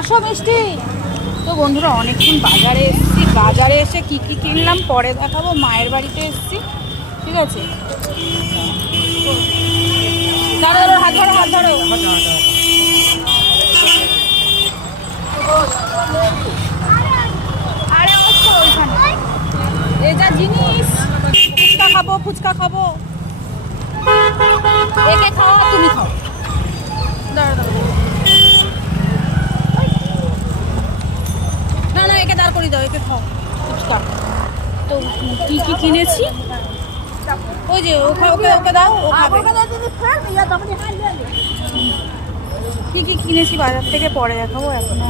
আসো মিষ্টি। তো বন্ধুরা অনেকক্ষণ বাজারে এসেছি, বাজারে এসে কি কি কিনলাম পরে দেখাবো। মায়ের বাড়িতে এসেছি, ঠিক আছে। দাঁড়ো দাঁড়ো, হাত ধরো হাত ধরো। আরে হচ্ছে ওইখানে এই যা জিনিস। ফুচকা খাবো, ফুচকা খাবো। একে খাও আর তুমি খাও। দাঁড়ো দাঁড়ো, না না একে দাঁড় করিয়ে দাও, একে খাও ফুচকা। তো কি কি কিনেছি ওই যে ওকে ওকে ওকে দাও, ও খাবে। কি কি কিনেছি বাজার থেকে পরে দেখাবো, এখনো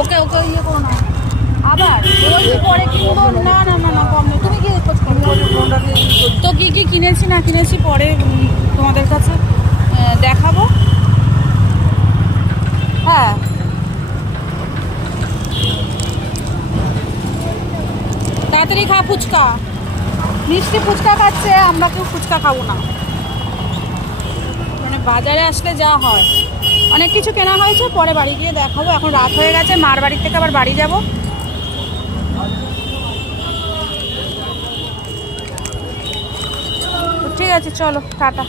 ওকে ওকে ইয়ে করো না আবার বলছি পরে কিনবো। না না না না কম নেই, তুমি কি তো কি কি কিনেছি না কিনেছি পরে তোমাদের কাছে দেখাবো। হ্যাঁ তাড়াতাড়ি খা ফুচকা। মিষ্টি ফুচকা খাচ্ছে, আমরা কেউ ফুচকা খাবো না। মানে বাজারে আসলে যা হয়, অনেক কিছু কেনা হয়েছে, পরে বাড়ি গিয়ে দেখাবো। এখন রাত হয়ে গেছে, মার বাড়ির থেকে আবার বাড়ি যাব। ঠিক আছে চলো টাটা।